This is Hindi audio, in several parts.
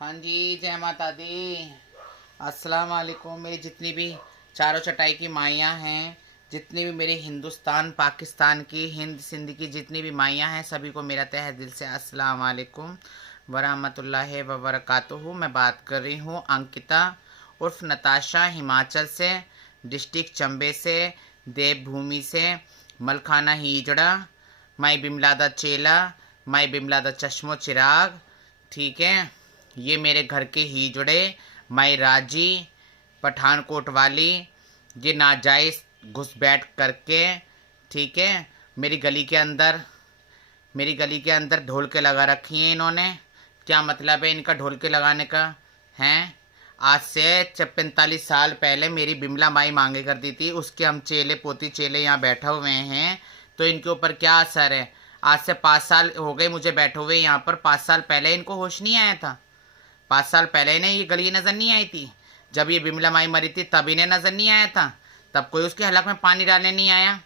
हाँ जी, जय माता दी। अस्सलाम वालेकुम। मेरी जितनी भी चारों चटाई की माइयाँ हैं, जितनी भी मेरे हिंदुस्तान पाकिस्तान की हिंद सिंध की जितनी भी माइयाँ हैं, सभी को मेरा तहे दिल से अस्सलाम वालेकुम वरहमतुल्लाहि व बरकातुहू। मैं बात कर रही हूँ अंकिता उर्फ नताशा, हिमाचल से, डिस्ट्रिक्ट चंबे से, देवभूमि से, मलखाना हीजड़ा, माई बिमलादा चेला, माई बिमलादा चश्मो चिराग। ठीक है, ये मेरे घर के ही जुड़े, माई राजी पठानकोट वाली, ये नाजायज़ घुसपैठ करके, ठीक है, मेरी गली के अंदर मेरी गली के अंदर ढोलके लगा रखी हैं इन्होंने। क्या मतलब है इनका ढोलके लगाने का? हैं, आज से 45 साल पहले मेरी बिमला माई मांगे करती थी, उसके हम चेले पोती चेले यहाँ बैठे हुए हैं, तो इनके ऊपर क्या असर है? आज से 5 साल हो गए मुझे बैठे हुए यहाँ पर। 5 साल पहले इनको होश नहीं आया था? 5 साल पहले इन्हें ये गली नज़र नहीं आई थी? जब ये बिमला माई मरी थी तब इन्हें नज़र नहीं आया था? तब कोई उसके हलक में पानी डालने नहीं आया?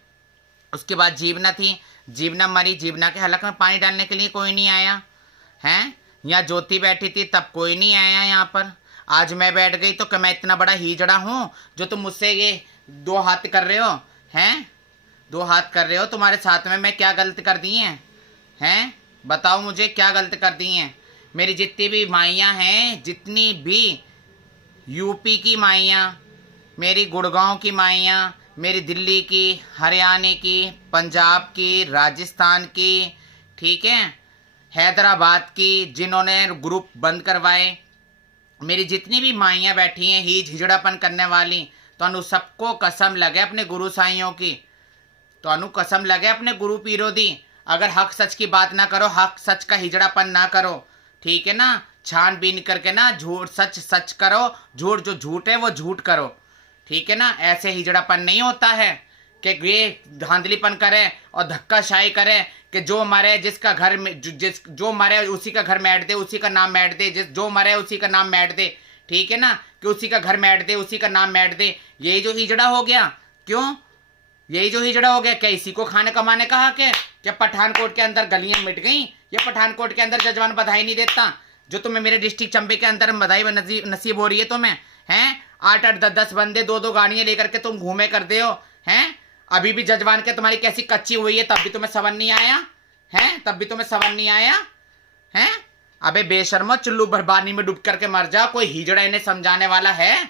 उसके बाद जीवना थी, जीवना मरी, जीवना के हलक में पानी डालने के लिए कोई नहीं आया? हैं, यहाँ ज्योति बैठी थी तब कोई नहीं आया यहाँ पर। आज मैं बैठ गई तो क्या मैं इतना बड़ा हीजड़ा हूँ जो तुम मुझसे ये दो हाथ कर रहे हो? हैं, दो हाथ कर रहे हो? तुम्हारे साथ में मैं क्या गलत कर दी हैं? हैं, बताओ मुझे क्या गलत कर दी हैं? मेरी जितनी भी माइयाँ हैं, जितनी भी यूपी की माइयाँ, मेरी गुड़गांव की माइयाँ, मेरी दिल्ली की, हरियाणा की, पंजाब की, राजस्थान की, ठीक है, हैदराबाद की, जिन्होंने ग्रुप बंद करवाए, मेरी जितनी भी माइयाँ बैठी हैं हिजड़ापन करने वाली, तो अनु सबको कसम लगे अपने गुरु साइयों की, तो अनु कसम लगे अपने गुरु पीरो दी, अगर हक सच की बात ना करो, हक सच का हिजड़ापन ना करो, ठीक है ना, छानबीन करके ना झूठ सच सच करो, झूठ जो झूठ है वो झूठ करो, ठीक है ना। ऐसे हिजड़ापन नहीं होता है कि ये धांधलीपन करे और धक्काशाही करे कि जो मरे जिसका घर में जो मरे उसी का घर मैट दे, उसी का नाम मैट दे, जो मरे उसी का नाम मैट दे, ठीक है ना, कि उसी का घर मैट दे, उसी का नाम मैट दे। यही जो हिजड़ा हो गया, क्यों? यही जो हिजड़ा हो गया, क्या इसी को खाने कमाने का हक है? क्या पठानकोट के अंदर गलियां मिट गई? या पठानकोट के अंदर जजवान बधाई नहीं देता जो तुम्हें मेरे डिस्ट्रिक्ट चंबे के अंदर बधाई नसीब हो रही है तुम्हें? हैं, 8-8 10-10 बंदे, 2-2 गाड़ियां लेकर के तुम घूमे करते हो। हैं, अभी भी जजवान के तुम्हारी कैसी कच्ची हुई है, तब भी तुम्हें समझ नहीं आया? हैं, तब भी तुम्हें समझ नहीं आया? हैं, अबे बेशर्मो, चुल्लू बर्बानी में डूब करके मर जा। कोई हिजड़ा इन्हें समझाने वाला है?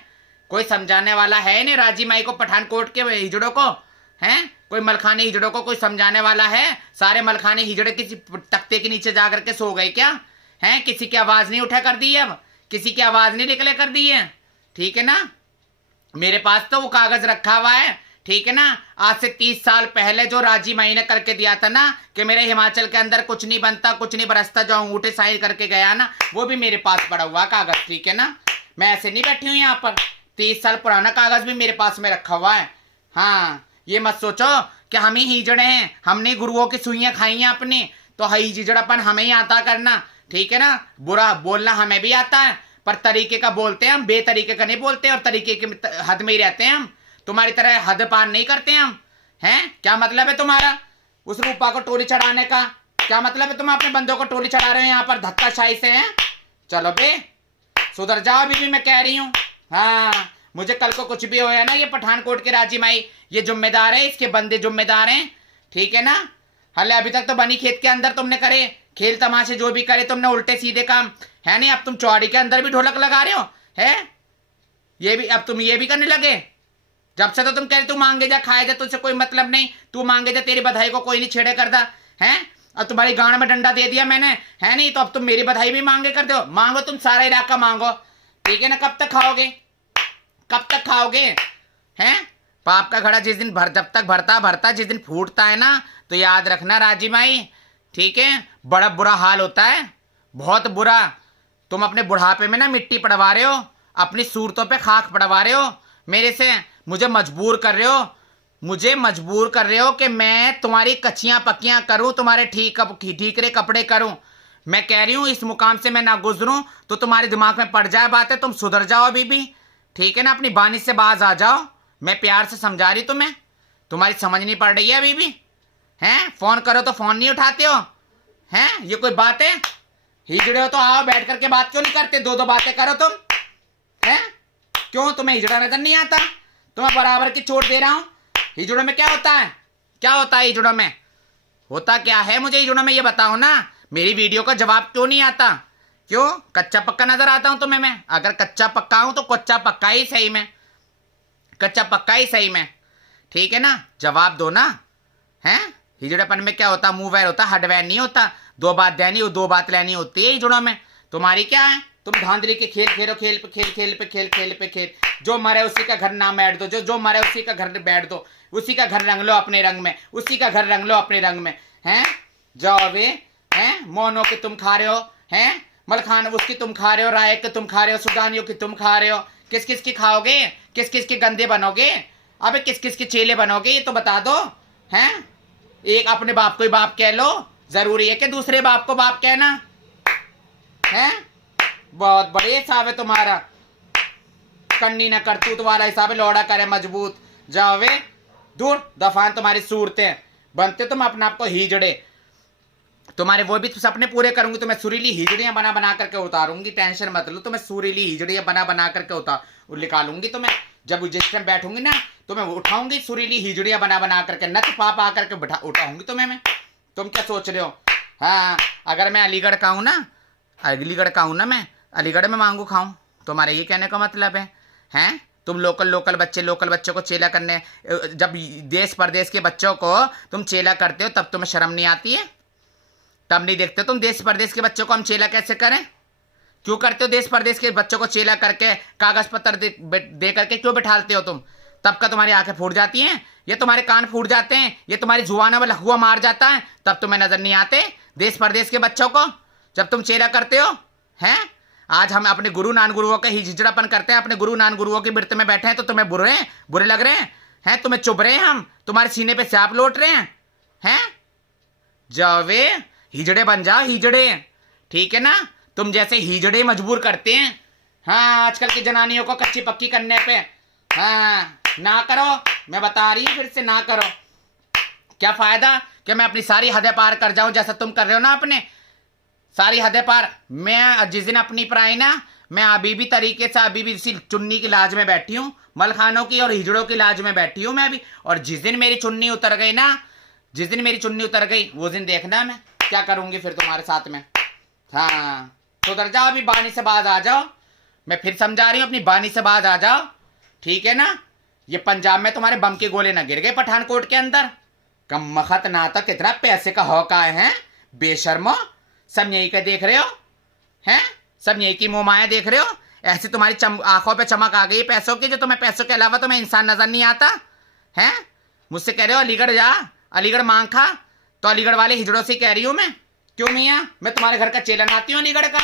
कोई समझाने वाला है इन्हें, राजी माई को, पठानकोट के हिजड़ों को? हैं, कोई मलखानी हिजड़ों को कोई समझाने वाला है? सारे मलखानी हिजड़े किसी तख्ते के नीचे जा करके सो गए क्या? हैं, किसी की आवाज नहीं उठा कर दी है? अब किसी की आवाज नहीं निकले कर दी है, ठीक है ना। मेरे पास तो वो कागज रखा हुआ है, ठीक है ना, आज से 30 साल पहले जो राजी माई ने करके दिया था ना कि मेरे हिमाचल के अंदर कुछ नहीं बनता, कुछ नहीं बरसता, जो अंगूठे साइन करके गया ना, वो भी मेरे पास पड़ा हुआ कागज, ठीक है ना। मैं ऐसे नहीं बैठी हूँ यहाँ पर, 30 साल पुराना कागज भी मेरे पास में रखा हुआ है। हाँ, ये मत सोचो कि हम ही हिजड़े हैं, हमने गुरुओं की सुइयां खाई हैं अपनी, तो हिजड़ापन हमें ही आता करना, ठीक है ना। बुरा बोलना हमें भी आता है, पर तरीके का बोलते हैं हम, बेतरीके का नहीं बोलते, और तरीके के हद में ही रहते हैं हम। तुम्हारी तरह हद पार नहीं करते हम। हैं, क्या मतलब है तुम्हारा उस रूपा को टोली चढ़ाने का? क्या मतलब है तुम अपने बंदों को टोली चढ़ा रहे हो यहाँ पर धक्काशाही से? हैं, चलो बे, सुधर जाओ, अभी भी मैं कह रही हूँ। हाँ, मुझे कल को कुछ भी होया ना, ये पठानकोट की राजी माई ये जिम्मेदार है, इसके बंदे जिम्मेदार हैं, ठीक है ना। हले अभी तक तो बनी खेत के अंदर तुमने करे खेल तमाशे, जो भी करे तुमने उल्टे सीधे काम, है नहीं। अब तुम चौड़ी के अंदर भी ढोलक लगा रहे हो, है ये भी, अब तुम ये भी करने लगे। जब से तो तुम कह रहे तू मांगे जा खाए जा, तुझसे कोई मतलब नहीं, तू मांगे जा, तेरी बधाई को कोई नहीं छेड़े करता है। अब तुम्हारी गांड में डंडा दे दिया मैंने, है नहीं, तो अब तुम मेरी बधाई भी मांगे कर दो। मांगो, तुम सारा इलाका मांगो, ठीक है ना। कब तक खाओगे, कब तक खाओगे? हैं, पाप का घड़ा जिस दिन जब तक भरता भरता, जिस दिन फूटता है ना, तो याद रखना राजी माई, ठीक है, बड़ा बुरा हाल होता है, बहुत बुरा। तुम अपने बुढ़ापे में ना मिट्टी पड़वा रहे हो, अपनी सूरतों पे खाक पड़वा रहे हो मेरे से, मुझे मजबूर कर रहे हो, मुझे मजबूर कर रहे हो कि मैं तुम्हारी कच्चियां पक्कियां करूं, तुम्हारे ठीकरे कपड़े करूं। मैं कह रही हूं इस मुकाम से मैं ना गुजरूं तो तुम्हारे दिमाग में पड़ जाए बातें, तुम सुधर जाओ अभी भी, ठीक है ना, अपनी बानी से बाज आ जाओ। मैं प्यार से समझा रही तुम्हें, तुम्हारी समझ नहीं पड़ रही है अभी भी। हैं, फोन करो तो फोन नहीं उठाते हो, हैं, ये कोई बात है? हिजड़े हो तो आओ, बैठ करके बात क्यों नहीं करते? दो दो बातें करो तुम, हैं? क्यों तुम्हें हिजड़ा नजर नहीं आता? तुम्हें बराबर की चोट दे रहा हूं। हिजड़ों में क्या होता है? क्या होता है हिजड़ों में? होता क्या है मुझे हिजड़ों में ये बताओ ना। मेरी वीडियो का जवाब क्यों नहीं आता? क्यों कच्चा पक्का नजर आता हूं तुम्हें मैं? अगर कच्चा पक्का हूं तो कच्चा पक्का ही सही में, कच्चा पक्का ही सही में, ठीक है ना? जवाब दो ना। हैं? हिजड़ेपन में क्या होता? मुंह वैर होता, हड वैर नहीं होता। दो बात देनी हो, दो बात लेनी होती है हिजड़ों में। तुम्हारी क्या है? तुम धांधली के खेल खेलो, खेल पे खेल, खेल पे खेल, खेल पे खेल। जो मरे उसी का घर नाम बैठ दो, जो मरे उसी का घर बैठ दो, उसी का घर रंग लो अपने रंग में, उसी का घर रंग लो अपने रंग में। हैं? जाओ वे, हैं? मोनो के तुम खा रहे हो, हैं? मलखान उसकी तुम खा रहे हो, राय के तुम खा रहे हो, सुडानियों की तुम खा रहे हो। किस किस की खाओगे? किस किस के गंदे बनोगे? अबे किस किस के चेले बनोगे ये तो बता दो। हैं? एक अपने बाप को ही बाप कह लो, जरूरी है कि दूसरे बाप को बाप कहना? हैं? बहुत बड़े हिसाब है तुम्हारा, कन्नी न करतूत वाला हिसाब है, लौड़ा करे मजबूत। जाओ वे दूर, दफान तुम्हारी सूरतें। बनते तुम अपने आप को हिजड़े, तुम्हारे वो भी सपने पूरे करूंगी, तुम्हें सुरीली हिजड़ियां बना बना करके उतारूंगी। टेंशन मत लो, तुम्हें सुरीली हिजड़ियां बना बना करके निकालूंगी तुम्हें। जब जिस टाइम बैठूंगी ना, तुम्हें उठाऊंगी सुरीली हिजड़ियां बना बना करके, नच पा पा करके उठाऊंगी तुम्हें मैं। तुम क्या सोच रहे हो? हाँ, अगर मैं अलीगढ़ का हूं ना, अलीगढ़ का हूं ना, मैं अलीगढ़ में मांगू खाऊं, तुम्हारे ये कहने का मतलब है? हैं? तुम लोकल बच्चों को चेला करने, जब देश परदेश के बच्चों को तुम चेला करते हो तब तुम्हें शर्म नहीं आती है? तब नहीं देखते तुम देश परदेश के बच्चों को हम चेला कैसे करें? क्यों करते हो देश परदेश के बच्चों को चेला करके, कागज पत्र दे करके क्यों बिठालते हो तुम? तब का तुम्हारी आंखें फूट जाती हैं, ये तुम्हारे कान फूट जाते हैं, ये तुम्हारी जुबानों में लहुआ मार जाता है, तब तुम्हें नजर नहीं आते देश परदेश के बच्चों को जब तुम चेला करते हो? हैं? आज हम अपने गुरु नान गुरुओं का ही हिजड़ापन करते हैं, अपने गुरु नान गुरुओं के बिरत में बैठे हैं तो तुम्हें बुरे लग रहे हैं? तुम्हें चुभ रहे हैं हम, तुम्हारे सीने पे सांप लौट रहे हैं? हैं? जाओ वे हिजड़े बन जाओ, हिजड़े, ठीक है ना? तुम जैसे हिजड़े मजबूर करते हैं, हाँ, आजकल की जनानियों को कच्ची पक्की करने पे। हाँ, ना करो, मैं बता रही हूँ फिर से, ना करो। क्या फायदा कि मैं अपनी सारी हदें पार कर जाऊं जैसा तुम कर रहे हो ना, अपने सारी हदें पार। मैं जिस दिन अपनी पर आई ना, मैं अभी भी तरीके से, अभी भी इसी चुन्नी की लाज में बैठी हूँ, मलखानों की और हिजड़ों की लाज में बैठी हूँ मैं भी। और जिस दिन मेरी चुन्नी उतर गई ना, जिस दिन मेरी चुन्नी उतर गई वो दिन देखना मैं क्या करूंगी फिर तुम्हारे साथ में। हाँ, तो उधर जाओ, अभी बानी से बाज आ जाओ, मैं फिर समझा रही हूँ, अपनी बानी से बाज आ जाओ, ठीक है ना? ये पंजाब में तुम्हारे बम के गोले ना गिर गए पठानकोट के अंदर? कम मखत ना तक कितना पैसे का हौका है बेशर्मो, सब यही का देख रहे हो? हैं? सब यही की मोमाया देख रहे हो? ऐसी तुम्हारी आंखों पे चमक आ गई पैसों की, जो तुम्हें पैसों के अलावा तुम्हें इंसान नजर नहीं आता है? मुझसे कह रहे हो अलीगढ़ जा, अलीगढ़ मांग खा, तो अलीगढ़ वाले हिजड़ों से कह रही हूं मैं। क्यों मियाँ, मैं तुम्हारे घर का चेलन आती हूँ अलीगढ़ का,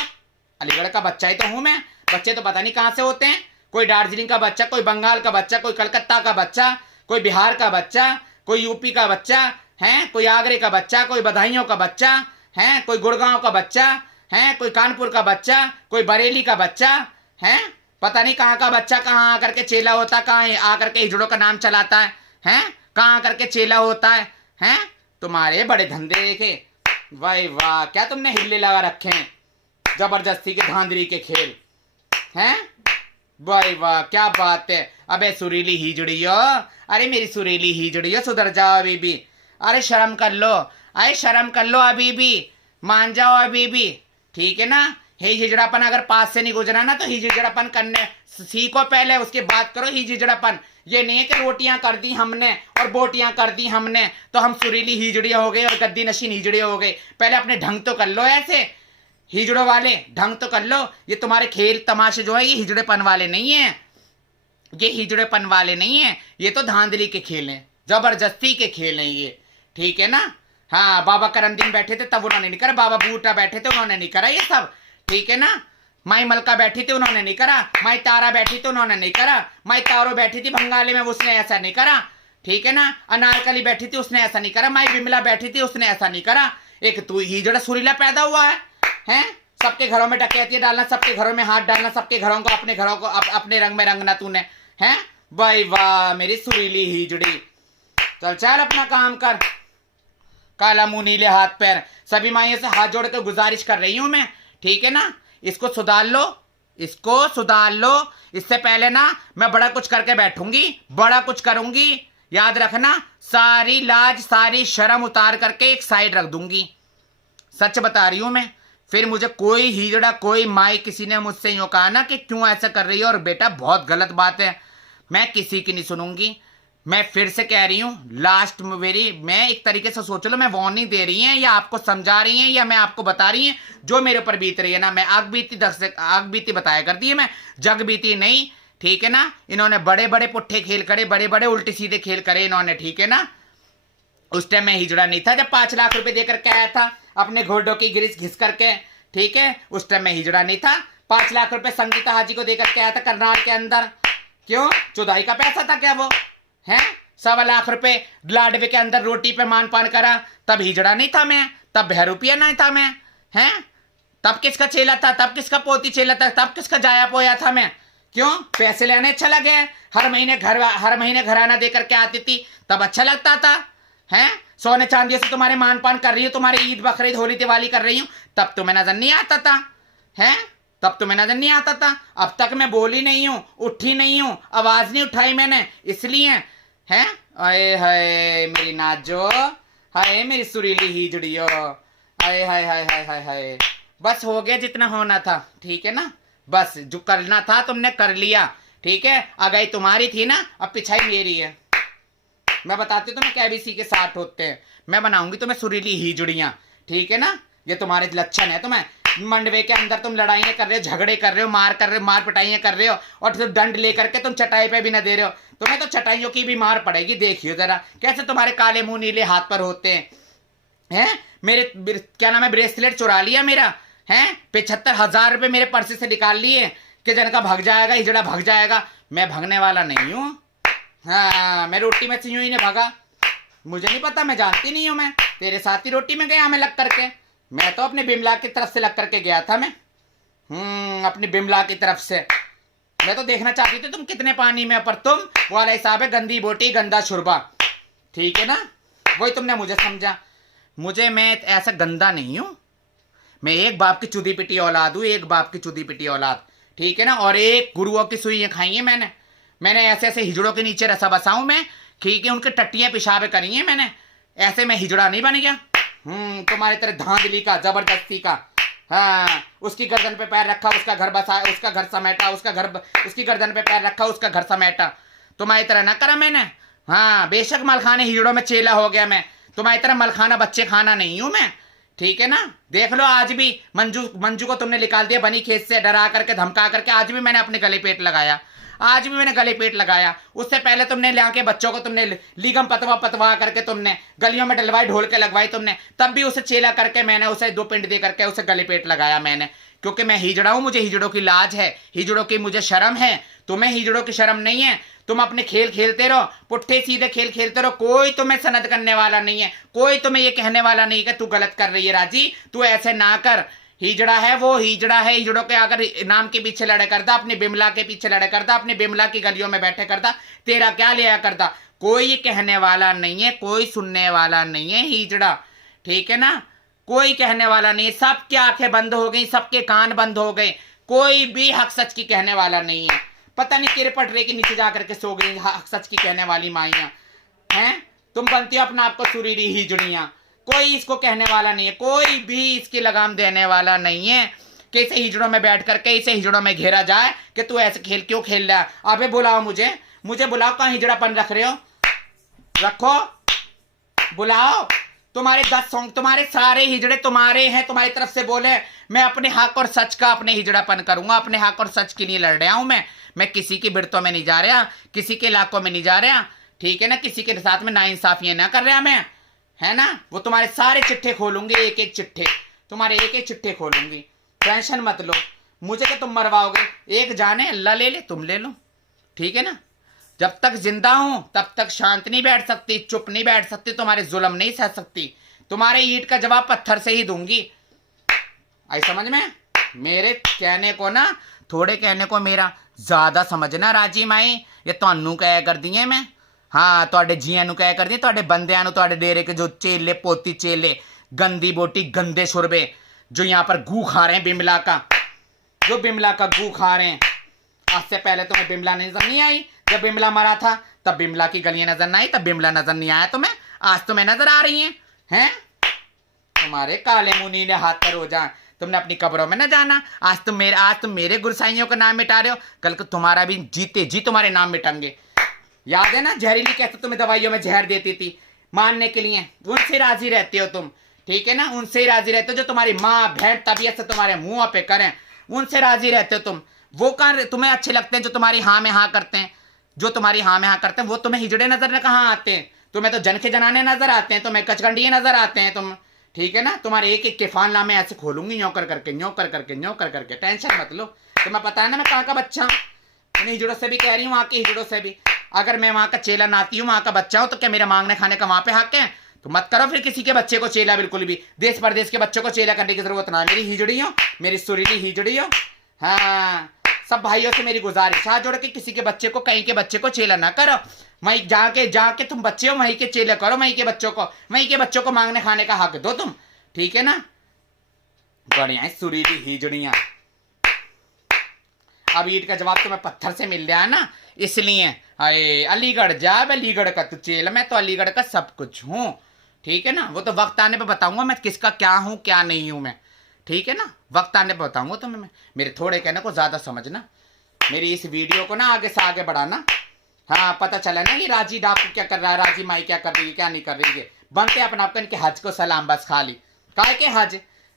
अलीगढ़ का बच्चा ही तो हूं मैं। बच्चे तो पता नहीं कहां से होते हैं, कोई दार्जिलिंग का बच्चा, कोई बंगाल का बच्चा, कोई कलकत्ता का बच्चा, कोई बिहार का बच्चा, कोई यूपी का बच्चा है, कोई आगरे का बच्चा, कोई बधाइयों का बच्चा है, कोई गुड़गांव का बच्चा है, कोई कानपुर का बच्चा, कोई बरेली का बच्चा है, पता नहीं कहाँ का बच्चा कहाँ आकर के चेला होता, कहाँ आकर के हिजड़ों का नाम चलाता है, कहाँ आकर के चेला होता है? तुम्हारे बड़े धंधे देखे, वाह वाह, क्या तुमने हिल्ले लगा रखे हैं, जबरदस्ती के धांधली के खेल हैं? वाह वाह, क्या बात है। अबे सुरीली हिजड़ियो, अरे मेरी सुरीली हिजड़ियो, सुधर जाओ अभी भी, अरे शर्म कर लो, अरे शर्म कर लो अभी भी, मान जाओ अभी भी, ठीक है ना? हिजड़ापन अगर पास से नहीं गुजरा ना, तो हिजड़ापन करने सीखो पहले, उसके बाद करो हिजड़ापन। ये नहीं है कि रोटियां कर दी हमने और बोटियां कर दी हमने तो हम सुरीली हिजड़ियां हो गए और गद्दी नशीन हिजड़ियां हो गए। पहले अपने ढंग तो कर लो, ऐसे हिजड़ों वाले ढंग तो कर लो। ये तुम्हारे खेल तमाशे जो है, ये हिजड़ेपन वाले नहीं है, ये हिजड़ेपन वाले नहीं है, ये तो धांधली के खेल हैं, जबरदस्ती के खेल हैं ये, ठीक है ना? हाँ, बाबा करमदीन बैठे थे तब उन्होंने नहीं करा, बाबा बूटा बैठे थे उन्होंने नहीं करा ये सब, ठीक है ना? माई मलका बैठी थी उन्होंने नहीं करा, माई तारा बैठी थी उन्होंने नहीं करा, माई तारो बैठी थी बंगाली में उसने ऐसा नहीं करा, ठीक है ना? अनारकली बैठी थी उसने ऐसा नहीं करा, माई बिमला बैठी थी उसने ऐसा नहीं करा। एक तू हिजड़ा सुरीला पैदा हुआ है? सबके घरों में डकैती डालना, सबके घरों में हाथ डालना, सबके घरों को अपने घरों को अपने रंग में रंगना तूने, हैं? भाई वाह मेरी सुरीली हिजड़ी, चल चल अपना काम कर, काला मुंह नीले हाथ पैर। सभी माइयों से हाथ जोड़ कर गुजारिश कर रही हूं मैं, ठीक है ना, इसको सुधार लो, इसको सुधार लो। इससे पहले ना मैं बड़ा कुछ करके बैठूंगी, बड़ा कुछ करूंगी। याद रखना, सारी लाज सारी शर्म उतार करके एक साइड रख दूंगी। सच बता रही हूं मैं। फिर मुझे कोई हिजड़ा कोई माई किसी ने मुझसे यूं कहा ना कि क्यों ऐसा कर रही है, और बेटा बहुत गलत बात है, मैं किसी की नहीं सुनूंगी। मैं फिर से कह रही हूँ, लास्ट में मेरी, मैं एक तरीके से सोच लो मैं वार्निंग दे रही हैं या आपको समझा रही हैं या मैं आपको बता रही हैं जो मेरे ऊपर बीत रही है ना। मैं आग बीती बताया करती है, मैं जग बीती नहीं, ठीक है ना। इन्होंने बड़े बड़े पुट्ठे खेल करे, बड़े बड़े उल्टे सीधे खेल करे इन्होंने, ठीक है ना। उस टाइम मैं हिजड़ा नहीं था जब 5 लाख रुपए देकर के आया था अपने घोड़ों की ग्रीस घिस करके, ठीक है। उस टाइम मैं हिजड़ा नहीं था। 5 लाख रुपए संगीता हाजी को देकर के आया था करनाल के अंदर। क्यों? चुदाई का पैसा था क्या वो? है 1.25 लाख रुपए लाडवे के अंदर रोटी पे मान पान करा, तब हिजड़ा नहीं था मैं, तब बहरूपिया नहीं था मैं, हैं? तब किसका चेला था, तब किसका पोती चेला था, तब किसका जाया पोया था मैं? क्यों? पैसे लेने अच्छा लगे, हर महीने घराना देकर के आती थी, तब अच्छा लगता था, हैं? सोने चांदी से तुम्हारे मान पान कर रही हूँ, तुम्हारी ईद बकरीद होली दिवाली कर रही हूँ, तब तुम्हें नजर नहीं आता था, हैं? तब तुम्हें नजर नहीं आता था। अब तक मैं बोली नहीं हूं, उठी नहीं हूं, आवाज नहीं उठाई मैंने, इसलिए, हैं? आए हाय मेरी नाजो, हाय मेरी सुरीली हिजड़ियो, आए हाय हाय हाय हाय हाय। बस हो गया जितना होना था, ठीक है ना। बस जो करना था तुमने कर लिया, ठीक है। अगई तुम्हारी थी ना, अब पिछाई मेरी है। मैं बताती हूँ तुम्हें कैबीसी के साथ होते हैं, मैं बनाऊंगी तुम्हें सुरीली हिजड़ियां, ठीक है ना। ये तुम्हारे लक्षण है। तुम्हें मंडवे के अंदर तुम लड़ाइयाँ कर रहे हो, झगड़े कर रहे हो, मार पिटाइयाँ कर रहे हो, और फिर दंड लेकर के तुम चटाई पे भी ना दे रहे हो। तुम्हें तो चटाइयों की भी मार पड़ेगी, देखियो जरा कैसे तुम्हारे काले मुंह नीले हाथ पर होते हैं। हैं? मेरे क्या नाम है, ब्रेसलेट चुरा लिया मेरा, हैं? 75,000 रुपये मेरे पर्स से निकाल लिए कि जन का भग जाएगा, हिजड़ा भग जाएगा। मैं भगने वाला नहीं हूँ। हाँ, मैं रोटी में से यूं ही नहीं भगा, मुझे नहीं पता, मैं जानती नहीं हूँ। मैं तेरे साथ ही रोटी में गया मैं लग करके, मैं तो अपने बिमला की तरफ से लग करके गया था मैं। अपनी बिमला की तरफ से मैं तो देखना चाहती थी तुम कितने पानी में, पर तुम वाला हिसाब है, गंदी बोटी गंदा शुरबा, ठीक है ना। वही तुमने मुझे समझा, मैं ऐसा गंदा नहीं हूं। मैं एक बाप की चुदी पिटी औलाद हूं, एक बाप की चुदी पिटी औलाद, ठीक है ना। और एक गुरुओं की सुइयां खाई है मैंने ऐसे ऐसे हिजड़ों के नीचे रसा बसाऊं मैं, ठीक है। उनके टट्टियां पेशाब करी है मैंने, ऐसे मैं हिजड़ा नहीं बन गया। तुम्हारी तरह धांधली का, जबरदस्ती का। हाँ, उसकी गर्दन पे पैर रखा उसका घर बसाया, उसका घर समेटा, उसकी गर्दन पे पैर रखा उसका घर समेटा। तुम्हारी तरह ना करा मैंने। हाँ, बेशक मलखाने हिजड़ों में चेला हो गया मैं, तुम्हारी तरह मलखाना बच्चे खाना नहीं हूं मैं, ठीक है ना। देख लो आज भी मंजू को तुमने निकाल दिया बनी खेत से, डरा करके धमका करके। आज भी मैंने अपने गले पेट लगाया, आज भी मैंने गले पेट लगाया। उससे पहले तुमने ला के बच्चों को तुमने लीगम पतवा करके तुमने गलियों में डलवाई, ढोल के लगवाई तुमने, तब भी उसे चेला करके मैंने उसे 2 पिंड दे करके उसे गले पेट लगाया मैंने, क्योंकि मैं हिजड़ा हूं, मुझे हिजड़ों की लाज है, हिजड़ों की मुझे शर्म है। तुम्हें हिजड़ों की शर्म नहीं है। तुम अपने खेल खेलते रहो, पुट्ठे सीधे खेल खेलते रहो, कोई तुम्हें सनद करने वाला नहीं है, कोई तुम्हें ये कहने वाला नहीं कि तू गलत कर रही है राजी, तू ऐसे ना कर। हिजड़ा है वो हिजड़ा है, हिजड़ों के अगर नाम के पीछे लड़े करता, अपनी बिमला के पीछे लड़े करता, अपनी बिमला की गलियों में बैठे करता, तेरा क्या लिया करता। कोई कहने वाला नहीं है, कोई सुनने वाला नहीं है हिजड़ा, ठीक है ना। कोई कहने वाला नहीं है, सबकी आंखें बंद हो गई, सबके कान बंद हो गए, कोई भी हक सच की कहने वाला नहीं है। पता नहीं तेरे पटरे के नीचे जाकर के सो गई हक सच की कहने वाली माइयां हैं। तुम बनती हो अपना आपको सुरीली हिजड़ियां, कोई इसको कहने वाला नहीं है, कोई भी इसकी लगाम देने वाला नहीं है कि इसे हिजड़ों में बैठ करके इसे हिजड़ों में घेरा जाए कि तू ऐसे खेल क्यों खेल रहा है। अबे बुलाओ मुझे बुलाओ, कहाँ हिजड़ापन रख रहे हो, रखो, बुलाओ। तुम्हारे 10 सॉन्ग, तुम्हारे सारे हिजड़े तुम्हारे हैं, तुम्हारी तरफ से बोले। मैं अपने हक और सच का अपने हिजड़ापन करूंगा, अपने हक और सच के लिए लड़ रहा हूं मैं किसी की बिरतों में नहीं जा रहा, किसी के इलाकों में नहीं जा रहा, ठीक है ना। किसी के साथ में नाइंसाफियां ना कर रहा मैं, है ना। वो तुम्हारे सारे चिट्ठे खोलूंगी, एक एक चिट्ठे, तुम्हारे एक एक चिट्ठे खोलूंगी, टेंशन मत लो। मुझे क्या तुम मरवाओगे, एक जाने अल्लाह ले ले, तुम ले लो, ठीक है ना। जब तक जिंदा हूं तब तक शांत नहीं बैठ सकती, चुप नहीं बैठ सकती, तुम्हारे जुल्म नहीं सह सकती, तुम्हारे ईंट का जवाब पत्थर से ही दूंगी। आई समझ में? मेरे कहने को ना, थोड़े कहने को मेरा ज्यादा समझना राजी माई, ये ਤੁਹਾਨੂੰ ਕਹਿ ਕਰਦੀ ਐ ਮੈਂ। हाँ, ਤੁਹਾਡੇ ਜੀਆਂ ਨੂੰ ਕਹਿ ਕਰਦੀ, ਤੁਹਾਡੇ ਬੰਦਿਆਂ ਨੂੰ, ਤੁਹਾਡੇ ਡੇਰੇ के जो चेले पोती चेले, गंदी बोटी गंदे शुरबे, जो यहाँ पर गू खा रहे हैं बिमला का, जो बिमला का गू खा रहे हैं। आज से पहले तुम्हें बिमला नजर नहीं आई? जब बिमला मरा था तब बिमला की गलियां नजर नहीं आई, तब बिमला नजर नहीं आया तुम्हें? आज तुम्हें नजर आ रही हैं? तुम्हारे काले मुनी ने हाथ पर हो जा, तुमने अपनी कब्रों में न जाना। आज तुम मेरे गुरसाइयों का नाम मिटा रहे हो, कल को तुम्हारा भी जीते जी तुम्हारे नाम मिटेंगे। याद है ना, जहरीली कैसे तुम्हें दवाइयों में जहर देती थी मानने के लिए, उनसे राजी रहते हो तुम, ठीक है ना? उनसे ही राजी रहते हो जो तुम्हारी माँ बहन तबीयत से तुम्हारे मुंह पे करें, उनसे राजी रहते हो तुम। वो तुम्हें अच्छे लगते हैं जो तुम्हारी हाँ में हाँ करते हैं, जो तुम्हारी हाँ में हाँ करते हैं। वो तुम्हें हिजड़े नजर कहाँ आते हैं? तुम्हें तो जन के जनाने नजर आते हैं, तुम्हें कचगंडिये नजर आते हैं तुम, ठीक है ना? तुम्हारे एक एक के फान नामे ऐसे खोलूंगी, न्यों कर करके न्यों कर करके न्यों कर करके। टेंशन मत लो, तुम्हें पता है ना मैं कहाँ का बच्चा हूँ। मैं हिजड़ों से भी कह रही हूँ, वहाँ के हिजड़ों से भी। अगर मैं वहाँ का चेला नाती हूँ, वहाँ का बच्चा हूँ, तो क्या मेरे मांगने खाने का वहाँ पे हक है? तो मत करो फिर किसी के बच्चे को चेला, बिल्कुल भी। देश परदेश के बच्चों को चेला करने की जरूरत ना। मेरी हिजड़ी हो, मेरी सुरीली हिजड़ी हो। हाँ, सब भाइयों से मेरी गुजारिश, हाथ जोड़ के किसी के बच्चे को, कहीं के बच्चे को चेला ना करो। वहीं जाके तुम बच्चे हो, वहीं के चेले करो, वहीं के बच्चों को मांगने खाने का हक दो तुम, ठीक है ना? बढ़िया है सुरीली हिजड़ियां। अब ईट का जवाब तुम्हें पत्थर से मिल रहा है ना, इसलिए अरे अलीगढ़ जा, अलीगढ़ का तू चेला, मैं तो अलीगढ़ का सब कुछ हूँ, ठीक है ना? वो तो वक्त आने पे बताऊंगा मैं किसका क्या हूँ क्या नहीं हूँ मैं, ठीक है ना? वक्त आने पे बताऊंगा तुम्हें मैं। मेरे थोड़े कहने को ज्यादा समझना, मेरी इस वीडियो को ना आगे से आगे बढ़ाना। हाँ, पता चला ना ये राजी डाकू क्या कर रहा है, राजी माई क्या कर रही है, क्या नहीं कर रही है। बनते अपना आपका इनके हज को सलाम बस खाली। काय के हज?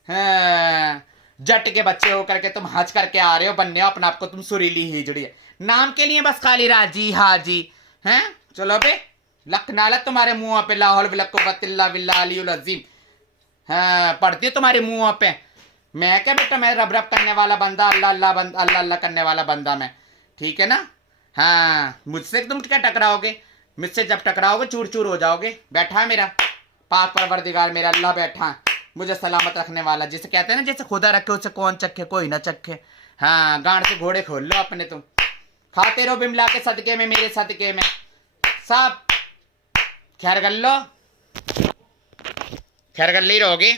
हाँ, जट के बच्चे हो करके तुम हज करके आ रहे हो, बनने हो अपना आपको तुम सुरीली हिजड़ी है, नाम के लिए बस खाली राजी हाजी हैं। चलो बे, लख नालत तुम्हारे मुंह पे, लाहौल बिल्ला बिल्ला अलीउल अजीम। हाँ, पढ़ती है तुम्हारे मुंह पे। मैं क्या बेटा, मैं रब रब करने वाला बंदा, अल्लाह अल्लाह अल्लाह अल्लाह करने वाला बंदा मैं, ठीक है ना? हाँ, मुझसे तुम क्या टकराओगे? मुझसे जब टकराओगे चूर चूर हो जाओगे। बैठा है मेरा पाक परवरदिगार, मेरा अल्लाह बैठा है मुझे सलामत रखने वाला। जिसे कहते हैं ना, जैसे खुदा रखे उसे कौन चखे, कोई ना चखे। हाँ, गांड से घोड़े खोल लो अपने तुम, खाते रहो बिमला के सदके में, मेरे सदके में सब। खैर गल्लो, खैर गल्ली रहोगे।